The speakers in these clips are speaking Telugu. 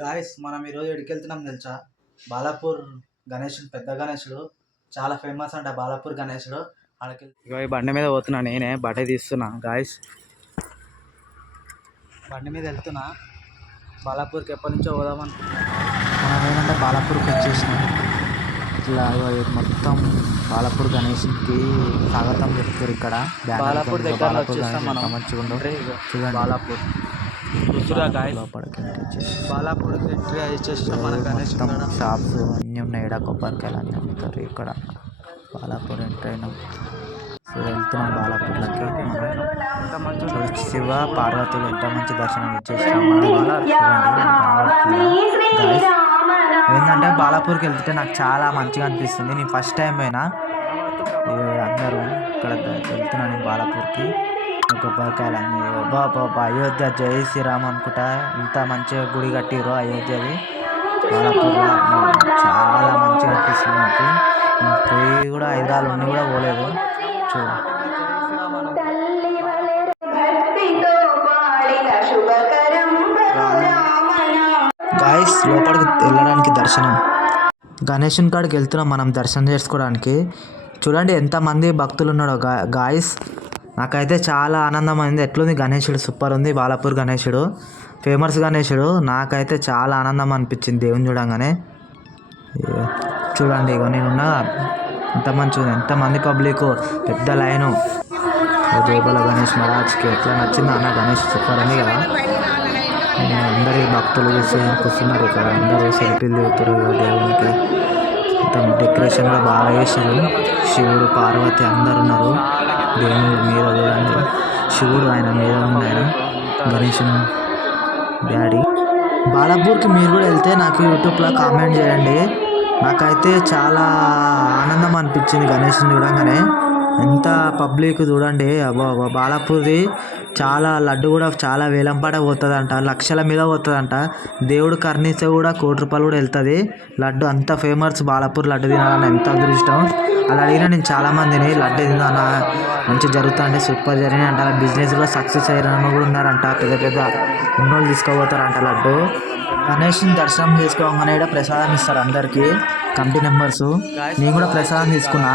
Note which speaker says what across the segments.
Speaker 1: గాయస్ మనం ఈరోజు ఎక్కడికి వెళ్తున్నాం తెలుసా? బాలాపూర్ గణేశుడు పెద్ద గణేశుడు చాలా ఫేమస్ అంట బాలాపూర్ ఆడకి
Speaker 2: ఇగో ఈ బండి మీద పోతున్నా నేనే బట్ట తీస్తున్నా. గాయస్
Speaker 1: బండి మీద వెళ్తున్నా. బాలాపూర్కి ఎప్పటి నుంచో పోదాం అనుకుంటున్నా మనం ఏంటంటే బాలాపూర్కి వచ్చేసినాం.
Speaker 2: ఇట్లా మొత్తం బాలాపూర్ గణేష్కి స్వాగతం చెప్తారు ఇక్కడ.
Speaker 1: బాలాపూర్ దగ్గర
Speaker 2: మంచిగా చూడండి.
Speaker 1: బాలాపూర్. గాయస్ ఎంట్రీ మన కాడ.
Speaker 2: షాప్స్ అన్నీ ఉన్నాయి. ఇక్కడ కొబ్బరికాయలు అన్నీ అమ్ముతారు ఇక్కడ. బాలాపూర్ ఎంటర్ అయినాం. సో వెళ్తున్నాం బాలాపూర్లకి. మనం చూడొచ్చు శివ పార్వతులు ఎంత మంచి దర్శనం? Guys, ఏంటంటే బాలాపూర్కి వెళ్తే నాకు చాలా మంచిగా అనిపిస్తుంది. నేను ఫస్ట్ టైం పోయినా. ఇక అందరూ ఇక్కడ ద- వెళ్తున్నా నేను బాలాపూర్కి. కొబ్బరికాయలు అన్నీ బాబా అయోధ్య జై శ్రీరామ్ అనుకుంటా. ఇంత మంచిగా గుడి కట్టిరు అయోధ్యది. బాలాపూర్లో చాలా మంచిగా అనిపిస్తుంది నాకు నేను పోయి కూడా హైదరాబాద్ ఉండి కూడా పోలేదు.
Speaker 3: చూడు.
Speaker 2: గాయస్ లోపలికి వెళ్ళడానికి దర్శనం. గణేషన్ కాడికి వెళ్తున్నాం మనం దర్శనం చేసుకోవడానికి. చూడండి ఎంతమంది భక్తులు ఉన్నాడో గా గాయస్ నాకైతే చాలా ఆనందం అయింది ఎట్లుంది గణేశుడు సూపర్ ఉంది. బాలాపూర్ గణేశుడు ఫేమస్ గణేశుడు నాకైతే చాలా ఆనందం అనిపించింది దేవుని చూడంగానే. చూడండి ఇగో నేనున్న ఎంత మంచిగా ఉంది. ఎంతమంది పబ్లిక్ పెద్ద లైను. జయబల గణేష్ మహారాజ్కి ఎట్లా నచ్చింది అన్న గణేష్ సూపర్ ఉంది కదా. అందరి భక్తులు చూసి కూర్చున్నారు ఇక్కడ. అందరూ సెల్ఫీలు దిగుతారు దేవునికి. డెకరేషన్ కూడా బాగా చేశారు. శివుడు పార్వతి అందరు ఉన్నారు. దేవుడు మీద చూడండి శివుడు ఆయన మీద ఆయన గణేశుని డాడీ. బాలాపూర్కి మీరు కూడా వెళ్తే నాకు యూట్యూబ్లో కామెంట్ చేయండి. నాకైతే చాలా ఆనందం అనిపించింది గణేష్ని చూడంగానే. ఎంత పబ్లిక్ చూడండి. అబ్బా అబ్బా బాలాపూర్ది చాలా లడ్డు కూడా చాలా వేలంపాట పోతుందంట లక్షల మీద పోతుందంట. దేవుడు కర్ణిస్తే కూడా కోటి రూపాయలు కూడా వెళ్తుంది. లడ్డు అంత ఫేమస్ బాలాపూర్ లడ్డు తినాలని ఎంత అదృష్టం. అలా అడిగిన నేను చాలా మందిని లడ్డు తిందానా మంచిగా జరుగుతుందంటే సూపర్ జరిగిన అంట. బిజినెస్ కూడా సక్సెస్ అయ్యారని కూడా ఉన్నారంట. పెద్ద పెద్ద ఉన్నోళ్ళు తీసుకోబోతారంట లడ్డు. గణేష్ని దర్శనం చేసుకోగానే కూడా ప్రసాదం ఇస్తారు అందరికీ. కమిటీ మెంబర్స్ నేను కూడా ప్రసాదం తీసుకున్నా.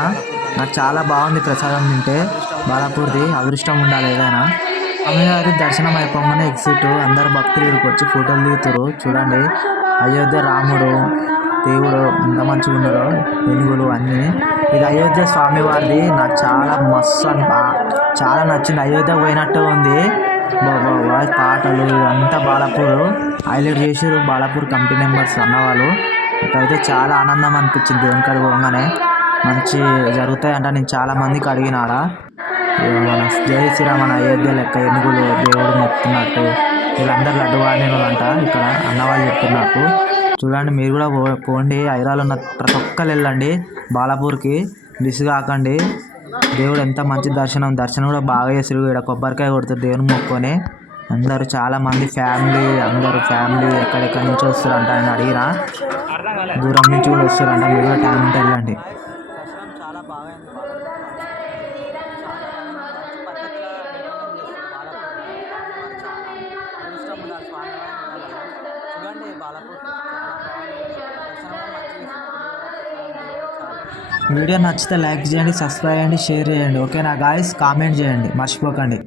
Speaker 2: నాకు చాలా బాగుంది ప్రసాదం తింటే. బాలాపూర్ది అదృష్టం ఉండాలి ఏదైనా. అమ్మగారి దర్శనం అయిపోగానే ఎగ్జిట్. అందరు భక్తులు ఇక్కడికి వచ్చి ఫోటోలు దిగుతారు. చూడండి. అయోధ్య రాముడు దేవుడు ఎంత మంచిగా ఉన్నారో వెలుగులు అన్నీ. ఇది అయోధ్య స్వామివారిది. నాకు చాలా మస్తు అని చాలా నచ్చింది. అయోధ్య పోయినట్టు ఉంది. పాటలు అంతా బాలాపూర్. హైలైట్ చేసారు బాలాపూర్ కమిటీ మెంబర్స్ అన్నవాళ్ళు. అయితే చాలా ఆనందం అనిపించింది. దేవుని కాడికి పోగానే మంచి జరుగుతాయి అంట నేను చాలా మందికి అడిగినాడా మన జయ శ్రీరామ్ మన అయోధ్య లెక్క ఎనుగులు దేవుడు మొక్కుతున్నట్టు? వీళ్ళందరూ లడ్డు వాడినంట ఇక్కడ అన్నవాళ్ళు చెప్తున్నట్టు. చూడండి మీరు కూడా పో పోండి. హైదరాబాద్ ఉన్న ప్రతి ఒక్కరు వెళ్ళండి. బాలాపూర్కి మిస్ కాకండి. దేవుడు ఎంత మంచి దర్శనం దర్శనం కూడా బాగా చేస్తారు ఇక్కడ కొబ్బరికాయ కొడుతారు దేవుని మొక్కుకొని. అందరూ చాలా మంది ఫ్యామిలీ అందరూ ఫ్యామిలీ ఎక్కడెక్కడి నుంచి వస్తారంట ఆయన అడిగినా దూరం నుంచి కూడా వస్తారంట మీరు కూడా టైం ఉంటే వెళ్ళండి. వీడియో నచ్చితే లైక్ చేయండి సబ్స్క్రైబ్ చేయండి షేర్ చేయండి. ఓకేనా గాయస్ కామెంట్ చేయండి మర్చిపోకండి.